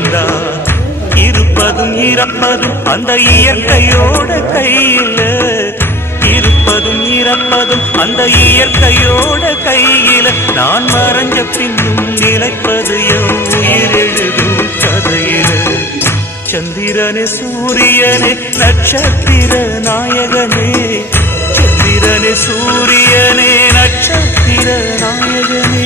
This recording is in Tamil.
இழந்தான். இருப்பதும் இறப்பதும் அந்த இயற்கையோட கையில, இருப்பதும் இறப்பதும் அந்த இயற்கையோட கையில. நான் மறைஞ்ச பின்னும் நிலைப்பது என் உயிரெழுதும் கதையில. சந்திரனே சூரியனே நட்சத்திர நாயகனே, சந்திரனே சூரியனே நட்சத்திர நாயகனே.